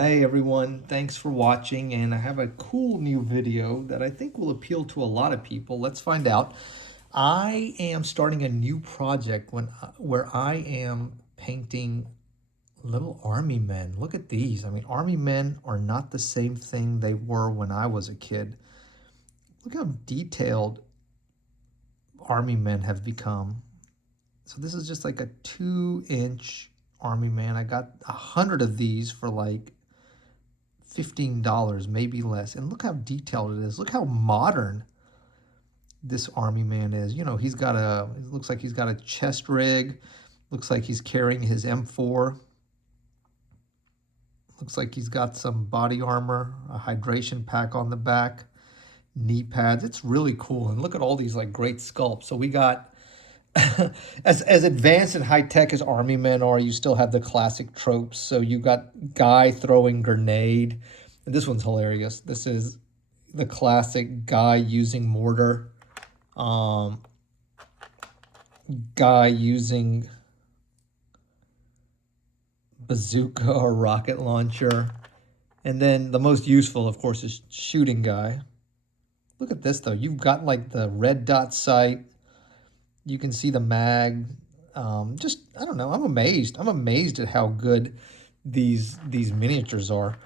Hey everyone, thanks for watching, and I have a cool new video that I think will appeal to a lot of people. Let's find out. I am starting a new project where I am painting little army men. Look at these. I mean, army men are not the same thing they were when I was a kid. Look how detailed army men have become. So this is just like a 2-inch army man. I got 100 of these for like $15, maybe less. And look how detailed it is. Look how modern this army man is. You know, it looks like he's got a chest rig. Looks like he's carrying his M4. Looks like he's got some body armor, a hydration pack on the back, knee pads. It's really cool. And look at all these like great sculpts. So we got as advanced and high tech as army men are, you still have the classic tropes. So you got guy throwing grenade. And this one's hilarious. This is the classic guy using mortar. Guy using bazooka or rocket launcher. And then the most useful, of course, is shooting guy. Look at this, though. You've got like the red dot sight. You can see the mag. I don't know. I'm amazed. I'm amazed at how good these miniatures are.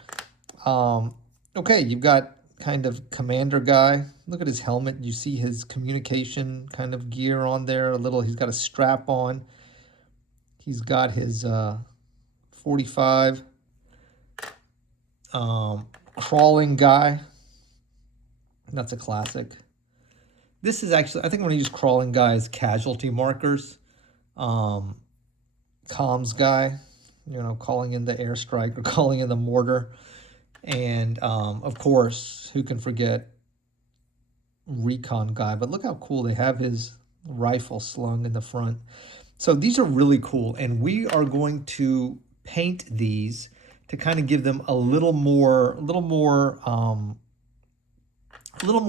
Okay, you've got kind of commander guy. Look at his helmet. You see his communication kind of gear on there. He's got a strap on. He's got his 45. Crawling guy. That's a classic. This is actually, I think I'm going to use crawling guy as casualty markers. Comms guy, you know, calling in the airstrike or calling in the mortar. And, of course, who can forget recon guy? But look how cool they have his rifle slung in the front. So these are really cool. And we are going to paint these to kind of give them a little more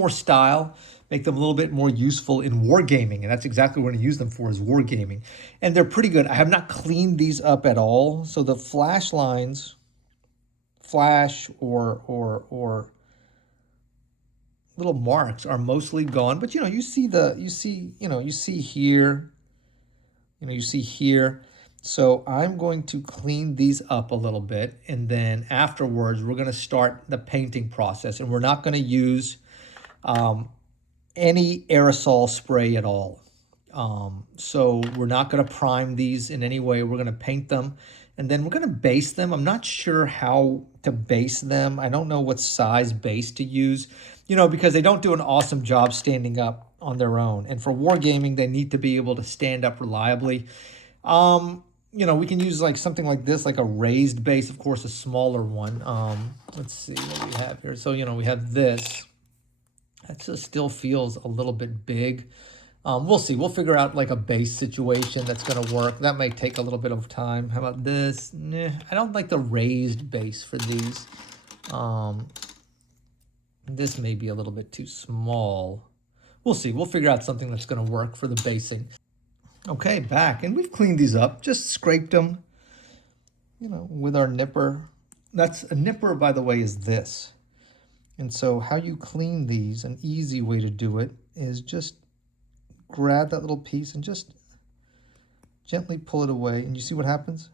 style, make them a little bit more useful in wargaming. And that's exactly what we're going to use them for, is wargaming. And they're pretty good. I have not cleaned these up at all. So the flash lines, flash or little marks are mostly gone. But, you know, you see here. So I'm going to clean these up a little bit. And then afterwards, we're going to start the painting process. And we're not going to use any aerosol spray at all. So we're not going to prime these in any way. We're going to paint them, and then we're going to base them. I'm not sure how to base them. I don't know what size base to use, you know, because they don't do an awesome job standing up on their own. And for wargaming, they need to be able to stand up reliably. You know, we can use like something like this, like a raised base, of course, a smaller one. Let's see what we have here. So, you know, we have this. That just still feels a little bit big. We'll see. We'll figure out like a base situation that's going to work. That might take a little bit of time. How about this? Nah, I don't like the raised base for these. This may be a little bit too small. We'll see. We'll figure out something that's going to work for the basing. Okay, back. And we've cleaned these up. Just scraped them, you know, with our nipper. That's a nipper, by the way, is this. And so how you clean these, an easy way to do it is just grab that little piece and just gently pull it away. And you see what happens?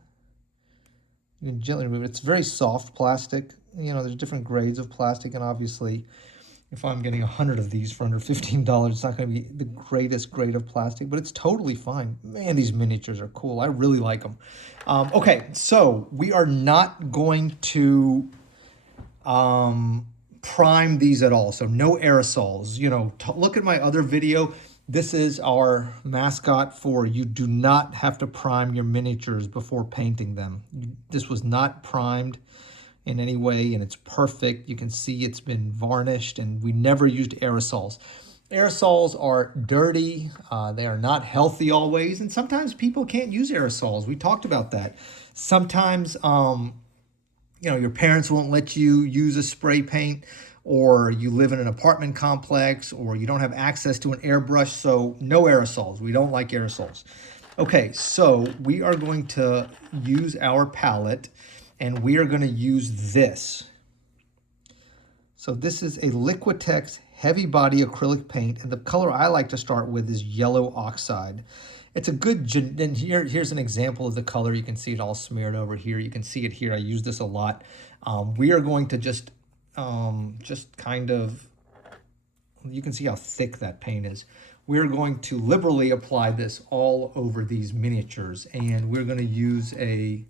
You can gently remove it. It's very soft plastic. You know, there's different grades of plastic. And obviously, if I'm getting 100 of these for under $15, it's not going to be the greatest grade of plastic, but it's totally fine. Man, these miniatures are cool. I really like them. Okay, so we are not going to prime these at all. So no aerosols. You know, look at my other video. This is our mascot for you do not have to prime your miniatures before painting them. This was not primed in any way, and it's perfect. You can see it's been varnished, and we never used aerosols. Aerosols are dirty. They are not healthy always, and sometimes people can't use aerosols. We talked about that. Sometimes, you know, your parents won't let you use a spray paint, or you live in an apartment complex, or you don't have access to an airbrush, so no aerosols. We don't like aerosols. Okay, so we are going to use our palette, and we are going to use this. So this is a Liquitex heavy body acrylic paint, and the color I like to start with is yellow oxide. It's a good, and here's an example of the color. You can see it all smeared over here. You can see it here. I use this a lot. We are going to just kind of, you can see how thick that paint is. We're going to liberally apply this all over these miniatures, and we're going to use a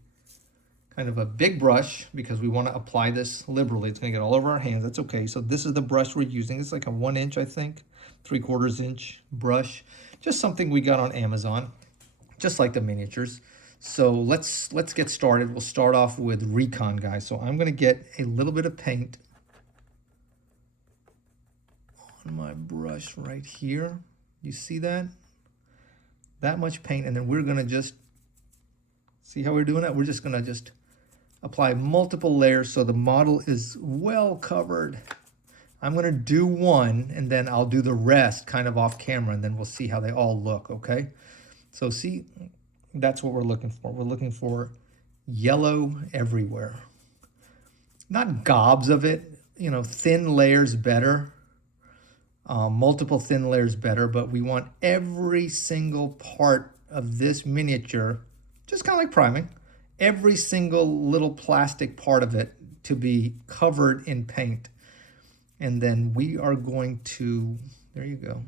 kind of a big brush because we want to apply this liberally. It's going to get all over our hands. That's okay. So this is the brush we're using. It's like a 1 inch, I think, 3/4 inch brush. Just something we got on Amazon, just like the miniatures. So let's get started. We'll start off with Recon, guys. So I'm going to get a little bit of paint on my brush right here. You see that? That much paint, and then we're going to just, see how we're doing that? We're just going to just apply multiple layers so the model is well covered. I'm going to do one, and then I'll do the rest kind of off camera, and then we'll see how they all look, okay? So see, that's what we're looking for. We're looking for yellow everywhere. Not gobs of it, you know, thin layers better. Multiple thin layers better, but we want every single part of this miniature, just kind of like priming, every single little plastic part of it to be covered in paint. And then we are going to, there you go.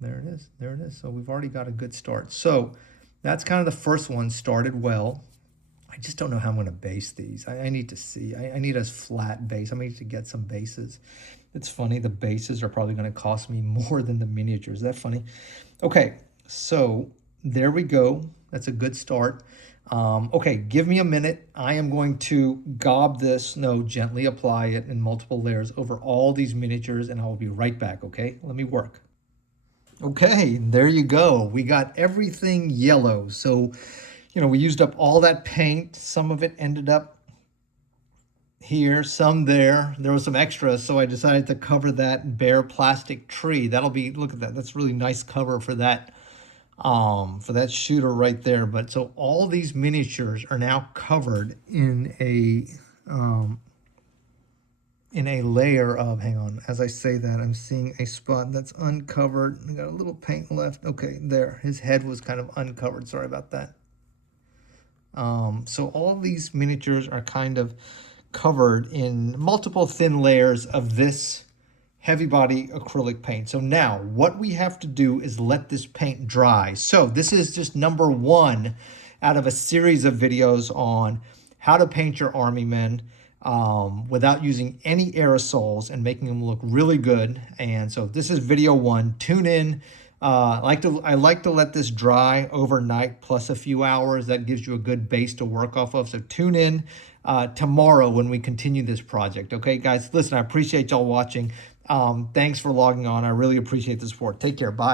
There it is, there it is. So we've already got a good start. So that's kind of the first one, started well. I just don't know how I'm going to base these. I need to see. I need a flat base. I need to get some bases. It's funny, the bases are probably going to cost me more than the miniatures. Is that funny? Okay, so there we go. That's a good start. Okay, give me a minute. I am going to gently apply it in multiple layers over all these miniatures, and I will be right back, okay? Let me work. Okay, there you go. We got everything yellow. So, you know, we used up all that paint. Some of it ended up here, some there. There was some extras, so I decided to cover that bare plastic tree. That'll be, look at that. That's really nice cover for that shooter right there. But so all these miniatures are now covered in a layer of, hang on, as I say that, I'm seeing a spot that's uncovered. I got a little paint left. Okay, there. His head was kind of uncovered. Sorry about that. So all these miniatures are kind of covered in multiple thin layers of this heavy body acrylic paint. So now what we have to do is let this paint dry. So this is just number 1 out of a series of videos on how to paint your army men without using any aerosols and making them look really good. And so this is video 1. Tune in. I like to let this dry overnight plus a few hours. That gives you a good base to work off of. So tune in tomorrow when we continue this project. Okay, guys, listen, I appreciate y'all watching. Thanks for logging on. I really appreciate the support. Take care. Bye.